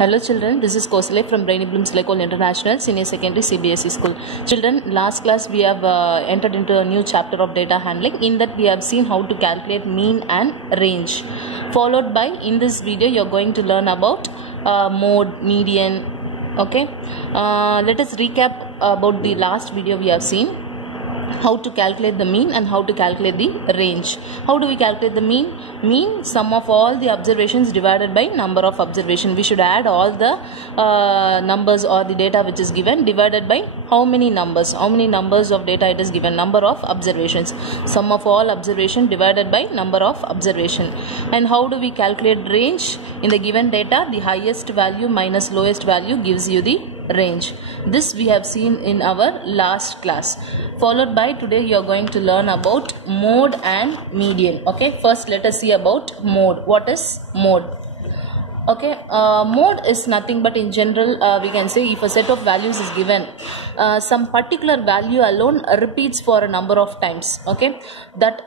Hello children, this is Kosale from Brainy Blooms Lekol International Senior Secondary CBSE School. Children, last class we have entered into a new chapter of data handling. In that we have seen how to calculate mean and range. Followed by, in this video you are going to learn about mode, median. Okay, let us recap about the last video we have seen. How to calculate the mean and how to calculate the range. How do we calculate the mean? Mean, sum of all the observations divided by number of observation. We should add all the numbers or the data which is given divided by how many numbers of data it is given, number of observations. Sum of all observation divided by number of observation. And how do we calculate range? In the given data, the highest value minus lowest value gives you the range. This we have seen in our last class. Followed by, today you are going to learn about mode and median. Okay, first let us see about mode. What is mode? Okay, mode is nothing but, in general, we can say if a set of values is given, some particular value alone repeats for a number of times. Okay, that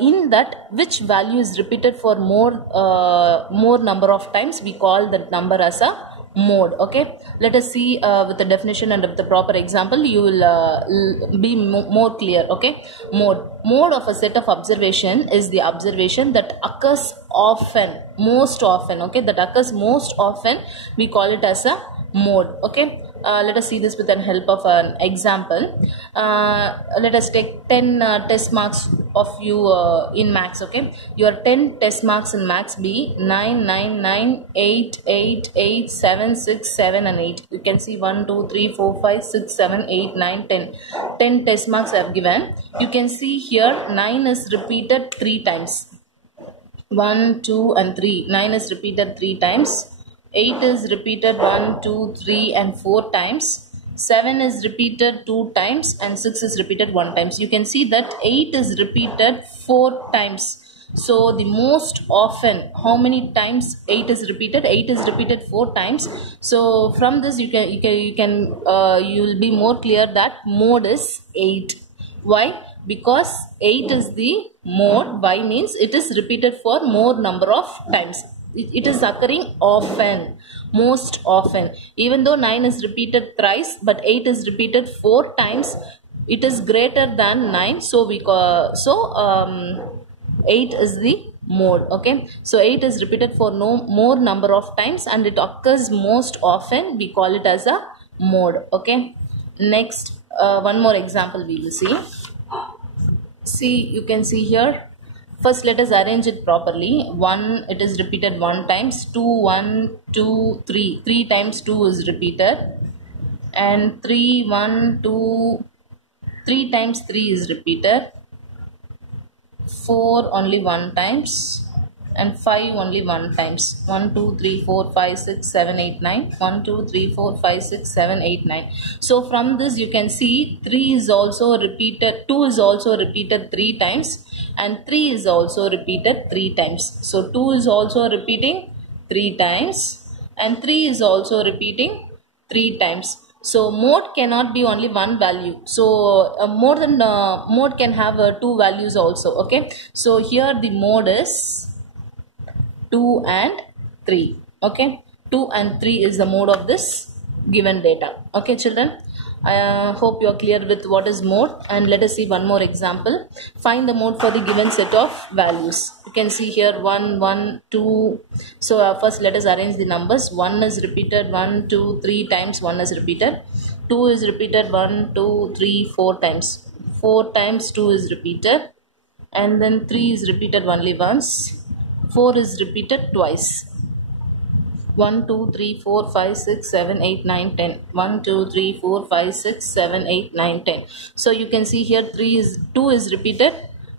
in that which value is repeated for more number of times, we call that number as a mode. Okay, let us see with the definition and with the proper example, you will be more clear. Okay, mode of a set of observation is the observation that occurs often, most often. Okay, that occurs most often, we call it as a mode. Okay, let us see this with the help of an example. Let us take 10 test marks of you in maths. Okay, your 10 test marks in maths be 9, 9, 9, 8, 8, 8, 7, 6, 7 and 8. You can see 1, 2, 3, 4, 5, 6, 7, 8, 9, 10. 10 test marks I have given. You can see here 9 is repeated 3 times. 1, 2 and 3. 9 is repeated 3 times. 8 is repeated 1, 2, 3 and 4 times. 7 is repeated 2 times and 6 is repeated 1 times. You can see that 8 is repeated 4 times. So the most often, how many times 8 is repeated? 8 is repeated 4 times. So from this you will be more clear that mode is 8. Why? Because 8 is the mode. Why means it is repeated for more number of times. It is occurring often, most often. Even though 9 is repeated thrice, but 8 is repeated 4 times, it is greater than 9. So 8 is the mode. Okay, so 8 is repeated for more number of times and it occurs most often. We call it as a mode. Okay, next one more example we will see. See, you can see here. First, let us arrange it properly. 1, it is repeated 1 times. 2, 1, 2, 3. 3 times 2 is repeated. And 3, 1, 2, 3 times 3 is repeated. 4 only 1 times. And 5 only 1 times. 1, 2, 3, 4, 5, 6, 7, 8, 9. 1, 2, 3, 4, 5, 6, 7, 8, 9. So from this you can see 3 is also repeated, 2 is also repeated 3 times. And 3 is also repeated 3 times. So 2 is also repeating 3 times. And 3 is also repeating 3 times. So mode cannot be only one value. So mode can have 2 values also. Okay. So here the mode is 2 and 3. Okay, 2 and 3 is the mode of this given data. Okay children, I hope you are clear with what is mode, and let us see one more example. Find the mode for the given set of values. You can see here 1, 1, 2. So first let us arrange the numbers. 1 is repeated 1, 2, 3 times. 1 is repeated. 2 is repeated 1, 2, 3, 4 times. 4 times 2 is repeated. And then 3 is repeated only once. 4 is repeated twice. 1, 2, 3, 4, 5, 6, 7, 8, 9, 10. 1, 2, 3, 4, 5, 6, 7, 8, 9, 10. So you can see here 2 is repeated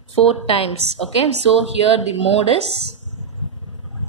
4 times. Okay, so here the mode is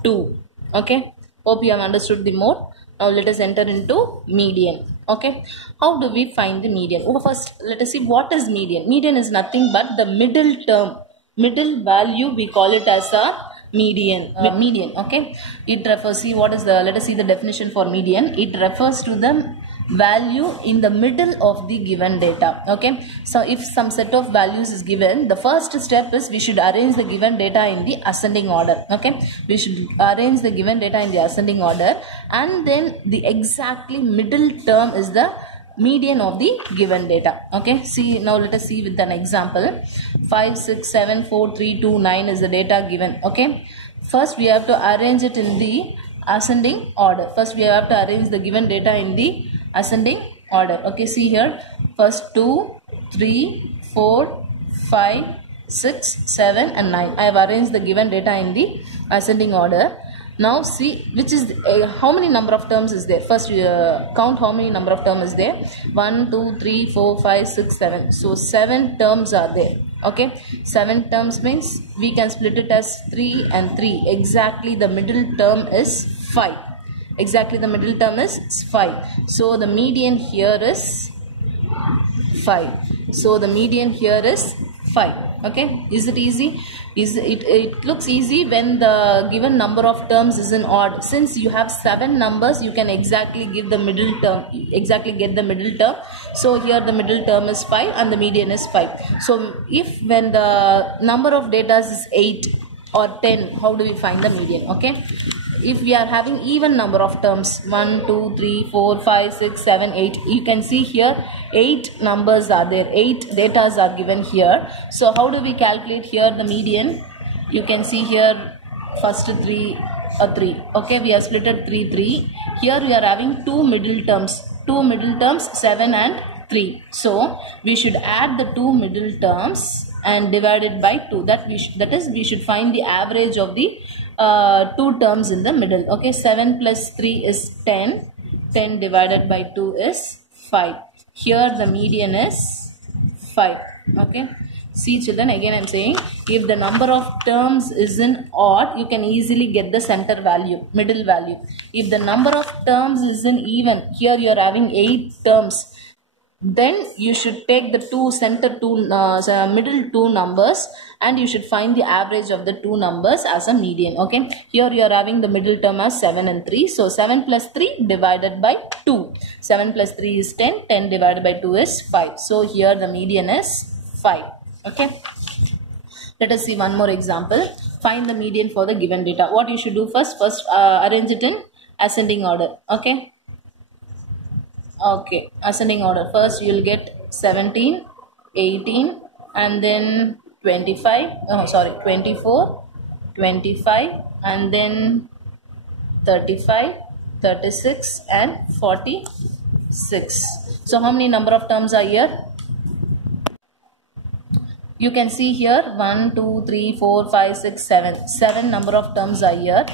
2. Okay, hope you have understood the mode. Now let us enter into median. Okay, how do we find the median? First let us see what is median. Median is nothing but the middle term, middle value. We call it as a median. Median. Okay, it refers, see what is the, let us see the definition for median. It refers to the value in the middle of the given data. Okay, so if some set of values is given, the first step is we should arrange the given data in the ascending order. Okay, we should arrange the given data in the ascending order, and then the exactly middle term is the median of the given data. Okay, see, now let us see with an example. 5 6 7 4 3 2 9 is the data given. Okay, first we have to arrange it in the ascending order. First we have to arrange the given data in the ascending order. Okay, see here, first 2 3 4 5 6 7 and 9. I have arranged the given data in the ascending order. Now see which is how many number of terms is there. First count how many number of terms is there. 1 2 3 4 5 6 7. So 7 terms are there. Okay, 7 terms means we can split it as 3 and 3. Exactly the middle term is 5. Exactly the middle term is 5. So the median here is 5. So the median here is 5. Okay, is it easy? It looks easy when the given number of terms is in odd. Since you have 7 numbers, you can exactly give the middle term, exactly get the middle term. So here the middle term is 5 and the median is 5. So if when the number of data is 8 or 10, how do we find the median? Okay, if we are having even number of terms, 1 2 3 4 5 6 7 8, you can see here 8 numbers are there, 8 datas are given here. So how do we calculate here the median? You can see here first 3 okay, we have split it 3 3. Here we are having 2 middle terms, 7 and 3. So we should add the 2 middle terms and divide it by 2. That is we should find the average of the 2 terms in the middle. Okay, 7 plus 3 is 10. 10 divided by 2 is 5. Here the median is 5. Okay, see children, again I am saying, if the number of terms is in odd, you can easily get the center value, middle value. If the number of terms is in even, here you are having 8 terms, then you should take the middle 2 numbers and you should find the average of the 2 numbers as a median. Okay, here you are having the middle term as 7 and 3. So 7 plus 3 divided by 2. 7 plus 3 is 10. 10 divided by 2 is 5. So here the median is 5. Okay, let us see one more example. Find the median for the given data. What you should do first arrange it in ascending order. Okay, ascending order. First you will get 17, 18 and then 24, 25 and then 35, 36 and 46. So how many number of terms are here? You can see here 1, 2, 3, 4, 5, 6, 7. 7 number of terms are here.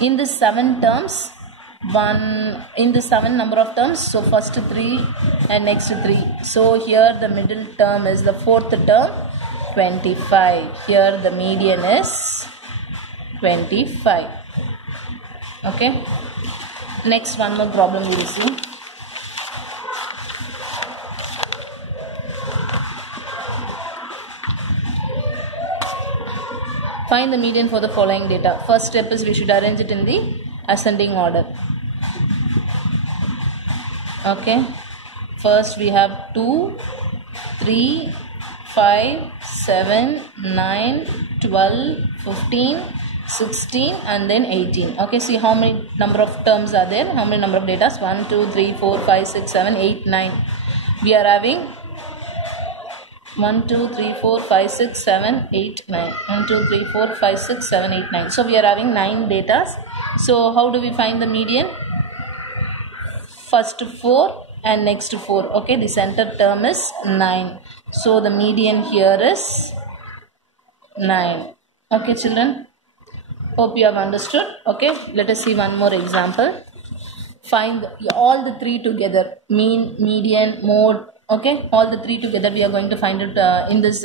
In the 7 terms, in the 7 number of terms, so first 3 and next 3. So here the middle term is the 4th term, 25. Here the median is 25. Okay, next one more problem we will see. Find the median for the following data. First step is we should arrange it in the ascending order. Okay, first we have 2, 3, 5, 7, 9, 12, 15, 16 and then 18. Okay, see how many number of terms are there, how many number of data? 1, 2, 3, 4, 5, 6, 7, 8, 9. We are having 1, 2, 3, 4, 5, 6, 7, 8, 9. 1, 2, 3, 4, 5, 6, 7, 8, 9. So we are having 9 data. So how do we find the median? First 4 and next 4. Okay, the center term is 9. So the median here is 9. Okay children, hope you have understood. Okay, let us see one more example. Find all the 3 together, mean, median, mode. Okay, all the 3 together we are going to find it in this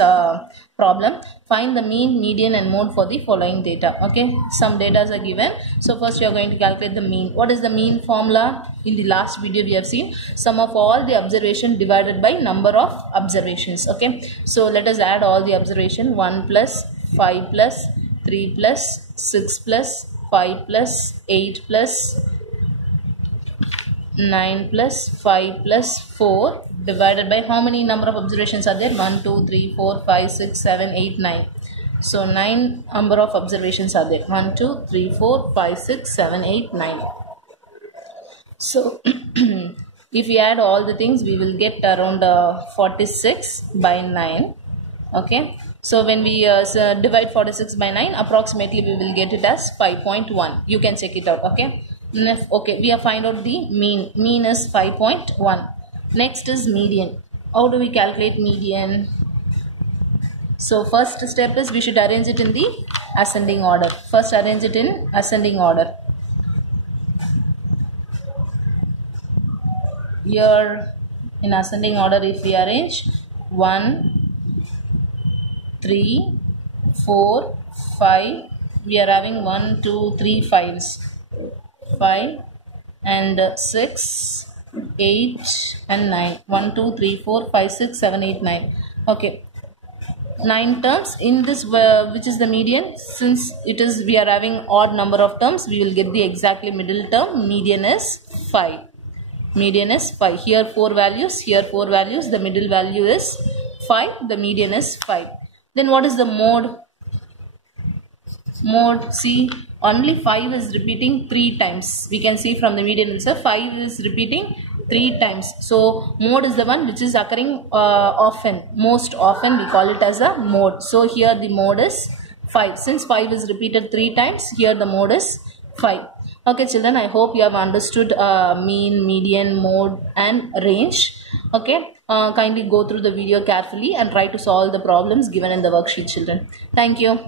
problem. Find the mean, median and mode for the following data. Okay, some data are given. So first you are going to calculate the mean. What is the mean formula? In the last video we have seen sum of all the observation divided by number of observations. Okay, so let us add all the observation. 1 plus 5 plus 3 plus 6 plus 5 plus 8 plus 9 plus 5 plus 4 divided by how many number of observations are there? 1, 2, 3, 4, 5, 6, 7, 8, 9. So 9 number of observations are there. 1, 2, 3, 4, 5, 6, 7, 8, 9. So if we add all the things, we will get around 46 by 9. Okay. So when we divide 46 by 9, approximately we will get it as 5.1. You can check it out. Okay. Okay, we have find out the mean. Mean is 5.1. Next is median. How do we calculate median? So first step is we should arrange it in the ascending order. First arrange it in ascending order. Here in ascending order, if we arrange 1, 3, 4, 5, we are having 1, 2, 3 5s. 5 and 6, 8 and 9. 1, 2, 3, 4, 5, 6, 7, 8, 9. Okay. 9 terms in this, which is the median. Since it is, we are having odd number of terms, we will get the exactly middle term. Median is 5. Median is 5. Here 4 values, here 4 values. The middle value is 5. The median is 5. Then what is the mode? Mode, see, only 5 is repeating 3 times. We can see from the median itself, 5 is repeating 3 times. So mode is the one which is occurring often. Most often we call it as a mode. So here the mode is 5. Since 5 is repeated 3 times, here the mode is 5. Okay children, I hope you have understood mean, median, mode and range. Okay, kindly go through the video carefully and try to solve the problems given in the worksheet, children. Thank you.